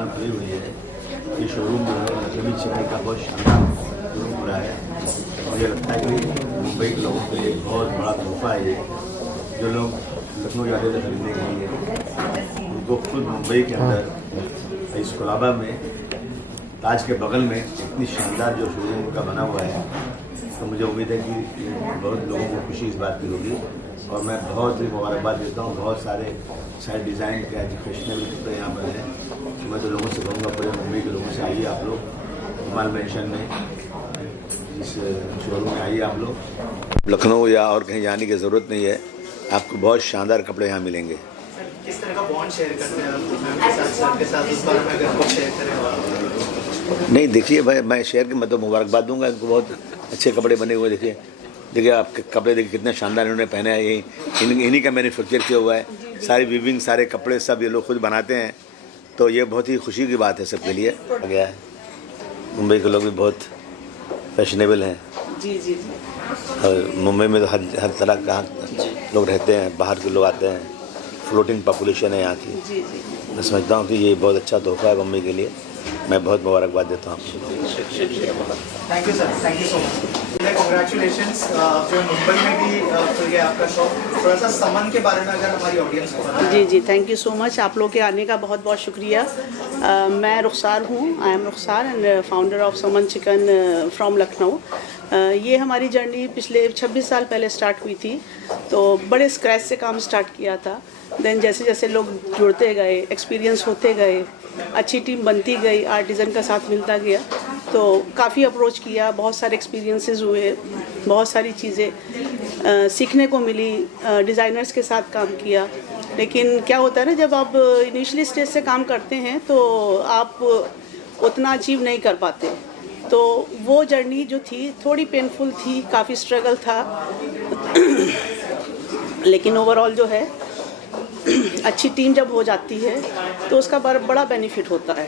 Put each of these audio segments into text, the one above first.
दुकान खुली हुई है, ये शोरूम जो है लक्ष्मी चिकन का बहुत शानदार शोरूम खुला है। मुझे लगता है कि मुंबई के लोगों के लिए बहुत बड़ा तोहफा है ये। जो लोग लखनऊ जाते थे खरीदने के लिए, उनको खुद मुंबई के अंदर इस कोलाबा में ताज के बगल में इतनी शानदार जो शोरूम का बना हुआ है, तो मुझे उम्मीद है कि बहुत लोगों को खुशी इस बात की होगी। और मैं बहुत ही मुबारकबाद देता हूँ। बहुत सारे डिज़ाइन के आज फैशनेबल कपड़े यहाँ पर हैं। तो मैं तो लोगों से कहूँगा, पूरे मुंबई के लोगों से आइए आप लोग, कमाल मेंशन में इस शोरूम में आइए आप लोग। लखनऊ या और कहीं जाने की ज़रूरत नहीं है, आपको बहुत शानदार कपड़े यहाँ मिलेंगे। किस तरह का बॉन्ड शेयर करते हैं आप के साथ उस बारे में अगर कुछ शेयर करें? नहीं, देखिए भाई, मैं शेयर की मतलब मुबारकबाद दूंगा इनको। बहुत अच्छे कपड़े बने हुए, देखिए आपके कपड़े देखिए कितने शानदार इन्होंने पहने हैं। ये इन्हीं का मैन्युफैक्चर किया हुआ है। सारी वीविंग, सारे कपड़े सब ये लोग खुद बनाते हैं। तो ये बहुत ही खुशी की बात है सबके लिए। आ गया है, मुंबई के लोग भी बहुत फैशनेबल हैं। जी जी जी। और मुंबई में तो हर तरह का लोग रहते हैं, बाहर के लोग आते हैं। फ्लोटिंग पॉपुलेशन है यहाँ की। जी जी। मैं समझता हूँ कि ये बहुत अच्छा तोहफा है मुंबई के लिए। मैं बहुत मुबारकबाद देता हूँ। Thank you sir, thank you so much. Congratulations. जो मुंबई में भी खुल गया आपका शॉप, थोड़ा सा समन के बारे में अगर हमारी ऑडियंस को बताएं। जी जी, थैंक यू सो मच। आप लोग के आने का बहुत बहुत शुक्रिया। मैं रुखसार हूँ, I am Rukhsar and founder of Saman Chikan from Lucknow. ये हमारी जर्नी पिछले 26 साल पहले स्टार्ट हुई थी। तो बड़े स्क्रैच से काम स्टार्ट किया था। देन जैसे जैसे लोग जुड़ते गए, एक्सपीरियंस होते गए, अच्छी टीम बनती गई, आर्टिज़न का साथ मिलता गया, तो काफ़ी अप्रोच किया, बहुत सारे एक्सपीरियंसेस हुए, बहुत सारी चीज़ें सीखने को मिली, डिज़ाइनर्स के साथ काम किया। लेकिन क्या होता है ना, जब आप इनिशियली स्टेज से काम करते हैं तो आप उतना अचीव नहीं कर पाते। तो वो जर्नी जो थी थोड़ी पेनफुल थी, काफ़ी स्ट्रगल था। लेकिन ओवरऑल जो है अच्छी टीम जब हो जाती है तो उसका बड़ा बेनिफिट होता है,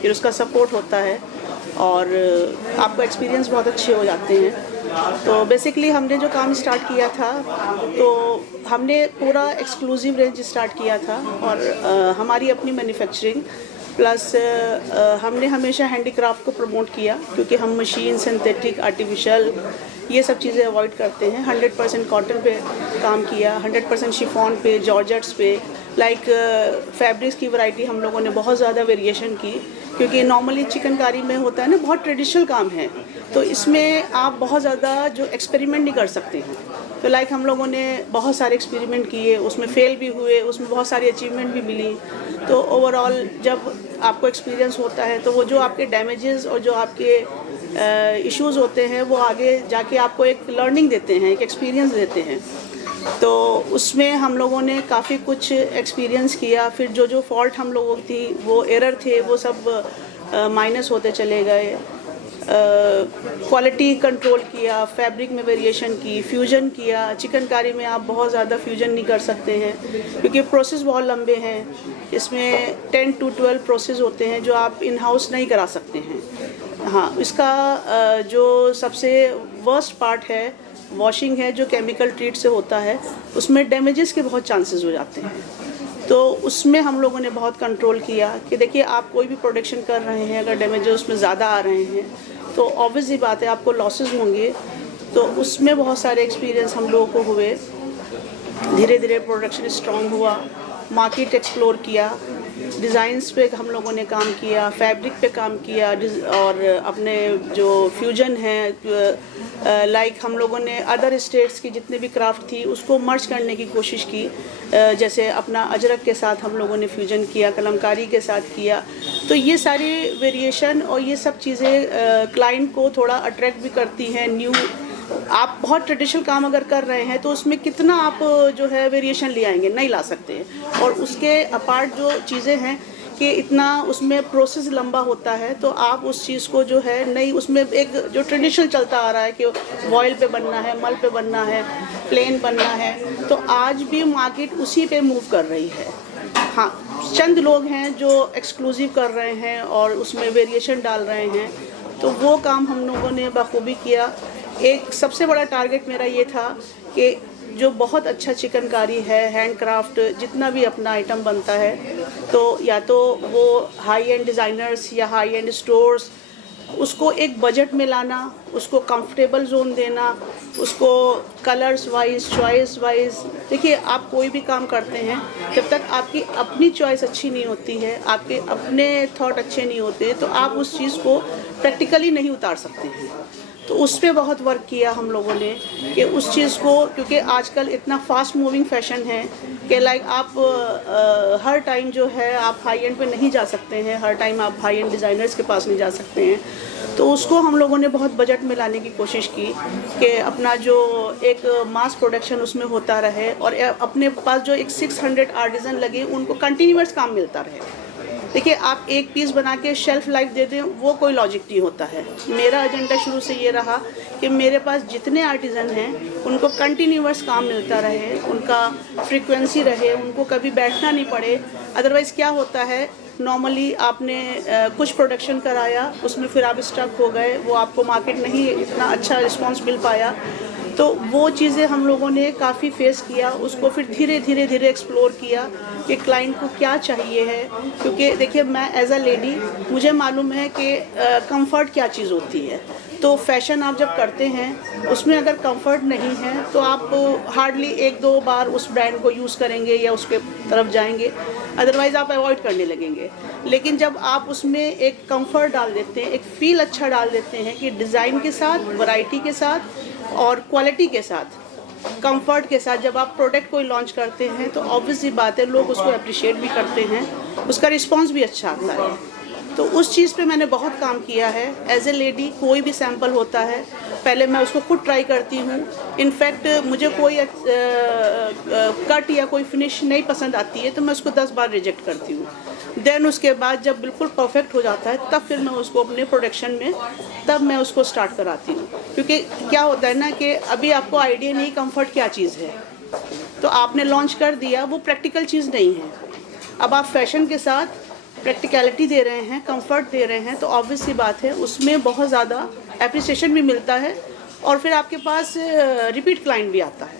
फिर उसका सपोर्ट होता है और आपको एक्सपीरियंस बहुत अच्छे हो जाते हैं। तो बेसिकली हमने जो काम स्टार्ट किया था, तो हमने पूरा एक्सक्लूसिव रेंज स्टार्ट किया था और हमारी अपनी मैन्युफैक्चरिंग प्लस हमने हमेशा हैंडीक्राफ्ट को प्रमोट किया, क्योंकि हम मशीन, सिंथेटिक, आर्टिफिशियल ये सब चीज़ें अवॉइड करते हैं। 100% कॉटन पे काम किया, 100% शिफॉन पे, जॉर्जेट्स पे, लाइक फैब्रिक्स की वैरायटी हम लोगों ने बहुत ज़्यादा वेरिएशन की, क्योंकि नॉर्मली चिकनकारी में होता है ना, बहुत ट्रेडिशनल काम है, तो इसमें आप बहुत ज़्यादा जो एक्सपेरिमेंट नहीं कर सकते हैं। तो लाइक हम लोगों ने बहुत सारे एक्सपेरिमेंट किए, उसमें फेल भी हुए, उसमें बहुत सारी अचीवमेंट भी मिली। तो ओवरऑल जब आपको एक्सपीरियंस होता है तो वो जो आपके डैमेजेस और जो आपके इश्यूज़ होते हैं, वो आगे जाके आपको एक लर्निंग देते हैं, एक एक्सपीरियंस देते हैं। तो उसमें हम लोगों ने काफ़ी कुछ एक्सपीरियंस किया। फिर जो फॉल्ट हम लोगों की थी, वो एरर थे, वो सब माइनस होते चले गए। क्वालिटी कंट्रोल किया, फैब्रिक में वेरिएशन की, फ्यूजन किया। चिकनकारी में आप बहुत ज़्यादा फ्यूजन नहीं कर सकते हैं, क्योंकि प्रोसेस बहुत लंबे हैं। इसमें 10 to 12 प्रोसेस होते हैं जो आप इन हाउस नहीं करा सकते हैं। हाँ, इसका जो सबसे वर्स्ट पार्ट है वॉशिंग है, जो केमिकल ट्रीट से होता है, उसमें डैमेजेस के बहुत चांसेस हो जाते हैं। तो उसमें हम लोगों ने बहुत कंट्रोल किया कि देखिए, आप कोई भी प्रोडक्शन कर रहे हैं, अगर डैमेजेस उसमें ज़्यादा आ रहे हैं तो ऑब्वियस ही बात है आपको लॉसेस होंगे। तो उसमें बहुत सारे एक्सपीरियंस हम लोगों को हुए। धीरे धीरे प्रोडक्शन स्ट्रॉन्ग हुआ, मार्केट एक्सप्लोर किया, डिज़ाइंस पे हम लोगों ने काम किया, फैब्रिक पे काम किया, और अपने जो फ्यूजन है, लाइक हम लोगों ने अदर स्टेट्स की जितने भी क्राफ्ट थी उसको मर्ज करने की कोशिश की। जैसे अपना अजरक के साथ हम लोगों ने फ्यूजन किया, कलमकारी के साथ किया। तो ये सारी वेरिएशन और ये सब चीज़ें क्लाइंट को थोड़ा अट्रैक्ट भी करती हैं। न्यू, आप बहुत ट्रेडिशनल काम अगर कर रहे हैं तो उसमें कितना आप जो है वेरिएशन ले आएंगे, नहीं ला सकते। और उसके अपार्ट जो चीज़ें हैं कि इतना उसमें प्रोसेस लंबा होता है, तो आप उस चीज़ को जो है नहीं, उसमें एक जो ट्रेडिशनल चलता आ रहा है कि वॉयल पे बनना है, मल पे बनना है, प्लेन बनना है, तो आज भी मार्केट उसी पे मूव कर रही है। हाँ, चंद लोग हैं जो एक्सक्लूसिव कर रहे हैं और उसमें वेरिएशन डाल रहे हैं, तो वो काम हम लोगों ने बखूबी किया। एक सबसे बड़ा टारगेट मेरा ये था कि जो बहुत अच्छा चिकनकारी है, हैंडक्राफ्ट जितना भी अपना आइटम बनता है, तो या तो वो हाई एंड डिज़ाइनर्स या हाई एंड स्टोर्स, उसको एक बजट में लाना, उसको कंफर्टेबल जोन देना, उसको कलर्स वाइज, चॉइस वाइज। देखिए, आप कोई भी काम करते हैं, जब तक आपकी अपनी चॉइस अच्छी नहीं होती है, आपके अपने थॉट अच्छे नहीं होते, तो आप उस चीज़ को प्रैक्टिकली नहीं उतार सकते हैं। तो उस पर बहुत वर्क किया हम लोगों ने कि उस चीज़ को, क्योंकि आजकल इतना फास्ट मूविंग फैशन है कि लाइक आप हर टाइम जो है आप हाई एंड पे नहीं जा सकते हैं, हर टाइम आप हाई एंड डिज़ाइनर्स के पास नहीं जा सकते हैं। तो उसको हम लोगों ने बहुत बजट में लाने की कोशिश की कि अपना जो एक मास प्रोडक्शन उसमें होता रहे और अपने पास जो एक 600 आर्टिज़न लगे उनको कंटिन्यूअस काम मिलता रहे। देखिए, आप एक पीस बना के शेल्फ लाइफ दे दें, वो कोई लॉजिक नहीं होता है। मेरा एजेंडा शुरू से ये रहा कि मेरे पास जितने आर्टिज़न हैं उनको कंटिन्यूअस काम मिलता रहे, उनका फ्रीक्वेंसी रहे, उनको कभी बैठना नहीं पड़े। अदरवाइज़ क्या होता है, नॉर्मली आपने कुछ प्रोडक्शन कराया, उसमें फिर आप स्टक हो गए, वो आपको मार्केट नहीं इतना अच्छा रिस्पांस मिल पाया। तो वो चीज़ें हम लोगों ने काफ़ी फेस किया, उसको फिर धीरे धीरे एक्सप्लोर किया कि क्लाइंट को क्या चाहिए है। क्योंकि देखिए, मैं एज अ लेडी मुझे मालूम है कि कंफर्ट क्या चीज़ होती है। तो फैशन आप जब करते हैं उसमें अगर कंफर्ट नहीं है तो आप हार्डली 1-2 बार उस ब्रांड को यूज़ करेंगे या उसके तरफ जाएंगे, अदरवाइज़ आप अवॉइड करने लगेंगे। लेकिन जब आप उसमें एक कंफर्ट डाल देते हैं, एक फ़ील अच्छा डाल देते हैं कि डिज़ाइन के साथ, वैरायटी के साथ और क्वालिटी के साथ, कंफर्ट के साथ जब आप प्रोडक्ट कोई लॉन्च करते हैं तो ऑब्वियस सी बात है, लोग उसको अप्रिशिएट भी करते हैं, उसका रिस्पांस भी अच्छा आता है। तो उस चीज़ पे मैंने बहुत काम किया है। एज ए लेडी कोई भी सैंपल होता है, पहले मैं उसको खुद ट्राई करती हूँ। इनफैक्ट मुझे कोई कट या कोई फिनिश नहीं पसंद आती है तो मैं उसको 10 बार रिजेक्ट करती हूँ। देन उसके बाद जब बिल्कुल परफेक्ट हो जाता है तब फिर मैं उसको अपने प्रोडक्शन में तब मैं उसको स्टार्ट कराती हूँ। क्योंकि क्या होता है ना कि अभी आपको आइडिया नहीं कंफर्ट क्या चीज़ है, तो आपने लॉन्च कर दिया, वो प्रैक्टिकल चीज़ नहीं है। अब आप फैशन के साथ प्रैक्टिकलिटी दे रहे हैं, कंफर्ट दे रहे हैं, तो ऑब्वियस सी बात है उसमें बहुत ज़्यादा एप्रिसिएशन भी मिलता है और फिर आपके पास रिपीट क्लाइंट भी आता है।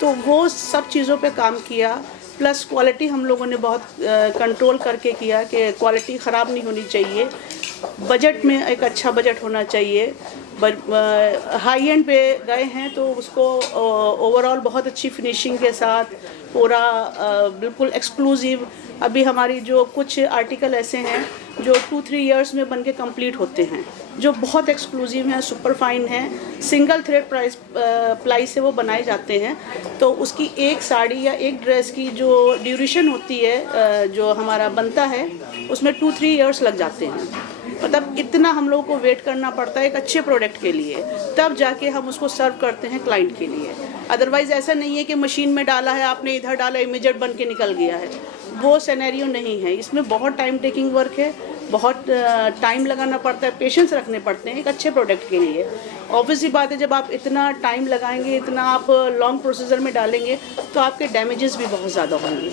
तो वो सब चीज़ों पे काम किया, प्लस क्वालिटी हम लोगों ने बहुत कंट्रोल करके किया कि क्वालिटी ख़राब नहीं होनी चाहिए, बजट में एक अच्छा बजट होना चाहिए। हाई एंड पे गए हैं तो उसको ओवरऑल बहुत अच्छी फिनिशिंग के साथ पूरा बिल्कुल एक्सक्लूसिव। अभी हमारी जो कुछ आर्टिकल ऐसे हैं जो 2-3 इयर्स में बनके कंप्लीट होते हैं, जो बहुत एक्सक्लूसिव हैं, सुपर फाइन हैं, सिंगल थ्रेड प्लाई से वो बनाए जाते हैं। तो उसकी एक साड़ी या एक ड्रेस की जो ड्यूरेशन होती है, जो हमारा बनता है, उसमें 2-3 इयर्स लग जाते हैं। मतलब इतना हम लोगों को वेट करना पड़ता है एक अच्छे प्रोडक्ट के लिए, तब जाके हम उसको सर्व करते हैं क्लाइंट के लिए। अदरवाइज़ ऐसा नहीं है कि मशीन में डाला है, आपने इधर डाला, इमीडिएट बन के निकल गया है, वो सिनेरियो नहीं है। इसमें बहुत टाइम टेकिंग वर्क है, बहुत टाइम लगाना पड़ता है, पेशेंस रखने पड़ते हैं एक अच्छे प्रोडक्ट के लिए। ऑब्वियसली बात है, जब आप इतना टाइम लगाएंगे, इतना आप लॉन्ग प्रोसीजर में डालेंगे तो आपके डैमेजेस भी बहुत ज़्यादा होंगे।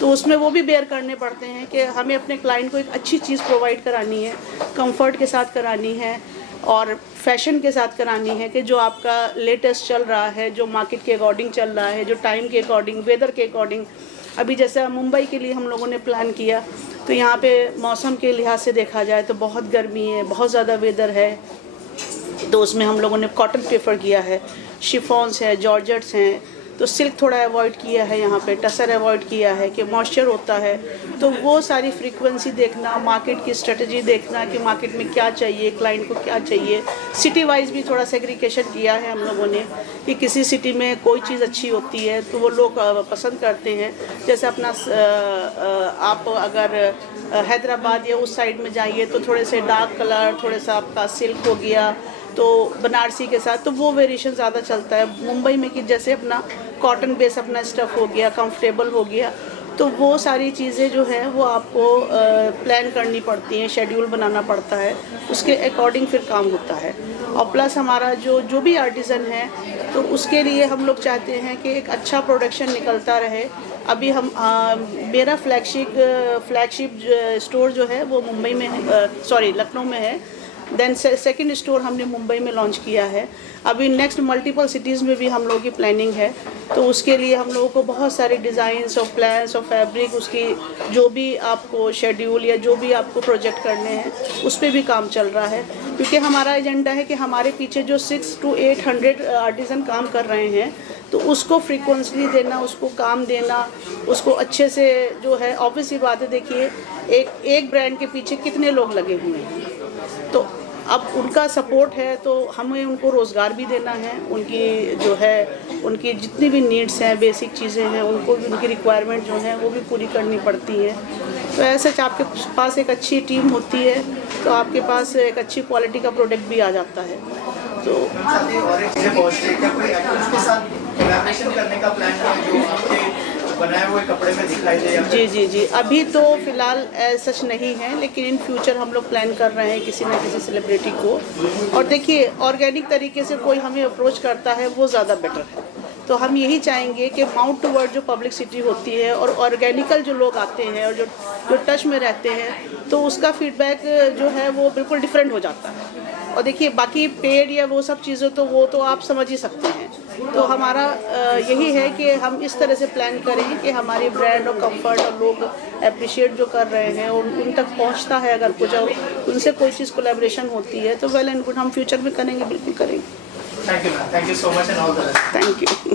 तो उसमें वो भी बेयर करने पड़ते हैं कि हमें अपने क्लाइंट को एक अच्छी चीज़ प्रोवाइड करानी है, कंफर्ट के साथ करानी है और फैशन के साथ करानी है कि जो आपका लेटेस्ट चल रहा है, जो मार्केट के अकॉर्डिंग चल रहा है, जो टाइम के अकॉर्डिंग, वेदर के अकॉर्डिंग। अभी जैसे मुंबई के लिए हम लोगों ने प्लान किया तो यहाँ पे मौसम के लिहाज से देखा जाए तो बहुत गर्मी है, बहुत ज़्यादा वेदर है, तो उसमें हम लोगों ने कॉटन प्रेफर किया है, शिफॉन्स है, जॉर्जेट्स हैं, तो सिल्क थोड़ा अवॉइड किया है, यहाँ पे टसर अवॉइड किया है कि मॉइस्चर होता है। तो वो सारी फ्रीक्वेंसी देखना, मार्केट की स्ट्रेटजी देखना कि मार्केट में क्या चाहिए, क्लाइंट को क्या चाहिए। सिटी वाइज भी थोड़ा सेग्रीगेशन किया है हम लोगों ने कि किसी सिटी में कोई चीज़ अच्छी होती है तो वो लोग पसंद करते हैं। जैसे अपना आप अगर हैदराबाद या उस साइड में जाइए तो थोड़े से डार्क कलर, थोड़ा सा आपका सिल्क हो गया, तो बनारसी के साथ तो वो वेरिएशन ज़्यादा चलता है। मुंबई में कि जैसे अपना कॉटन बेस अपना स्टफ़ हो गया, कंफर्टेबल हो गया, तो वो सारी चीज़ें जो हैं वो आपको प्लान करनी पड़ती हैं, शेड्यूल बनाना पड़ता है, उसके अकॉर्डिंग फिर काम होता है। और प्लस हमारा जो भी आर्टिज़न है तो उसके लिए हम लोग चाहते हैं कि एक अच्छा प्रोडक्शन निकलता रहे। अभी हम मेरा फ्लैगशिप स्टोर जो है वो मुंबई में है, लखनऊ में है। देन सेकंड स्टोर हमने मुंबई में लॉन्च किया है। अभी नेक्स्ट मल्टीपल सिटीज़ में भी हम लोगों की प्लानिंग है, तो उसके लिए हम लोगों को बहुत सारे डिज़ाइंस और प्लान्स और फैब्रिक, उसकी जो भी आपको शेड्यूल या जो भी आपको प्रोजेक्ट करने हैं उस पर भी काम चल रहा है, क्योंकि हमारा एजेंडा है कि हमारे पीछे जो 600 to 800 आर्टिज़न काम कर रहे हैं, तो उसको फ्रीक्वेंसली देना, उसको काम देना, उसको अच्छे से जो है, ऑब्वियस ही बात है, देखिए एक ब्रांड के पीछे कितने लोग लगे हुए हैं, तो अब उनका सपोर्ट है तो हमें उनको रोज़गार भी देना है, उनकी जो है उनकी जितनी भी नीड्स हैं, बेसिक चीज़ें हैं, उनको भी उनकी रिक्वायरमेंट जो है वो भी पूरी करनी पड़ती है। तो ऐसे आपके पास एक अच्छी टीम होती है तो आपके पास एक अच्छी क्वालिटी का प्रोडक्ट भी आ जाता है। तो साथ ही और एक चीज़ें पहुँच रही है, क्या कोई एक्टर्स के साथ कोलैबोरेशन करने का प्लान है जो आपके बनाए हुए कपड़े में दिखाई दे? जी जी जी, अभी तो फ़िलहाल सच नहीं है, लेकिन इन फ्यूचर हम लोग प्लान कर रहे हैं किसी न किसी सेलिब्रिटी को। और देखिए, ऑर्गेनिक तरीके से कोई हमें अप्रोच करता है वो ज़्यादा बेटर है, तो हम यही चाहेंगे कि माउथ टू वर्ड जो पब्लिसिटी होती है और ऑर्गेनिकल जो लोग आते हैं और जो टच में रहते हैं, तो उसका फीडबैक जो है वो बिल्कुल डिफरेंट हो जाता है। और देखिए, बाकी पेड या वो सब चीज़ें तो वो तो आप समझ ही सकते हैं। तो हमारा यही है कि हम इस तरह से प्लान करें कि हमारी ब्रांड और कंफर्ट और लोग अप्रिशिएट जो कर रहे हैं और उन तक पहुंचता है, अगर कुछ और उनसे कोई चीज़ कोलैबोरेशन होती है तो वेल एंड गुड, हम फ्यूचर में करेंगे, बिल्कुल करेंगे। Thank you ma'am, thank you so much and all the best. Thank you.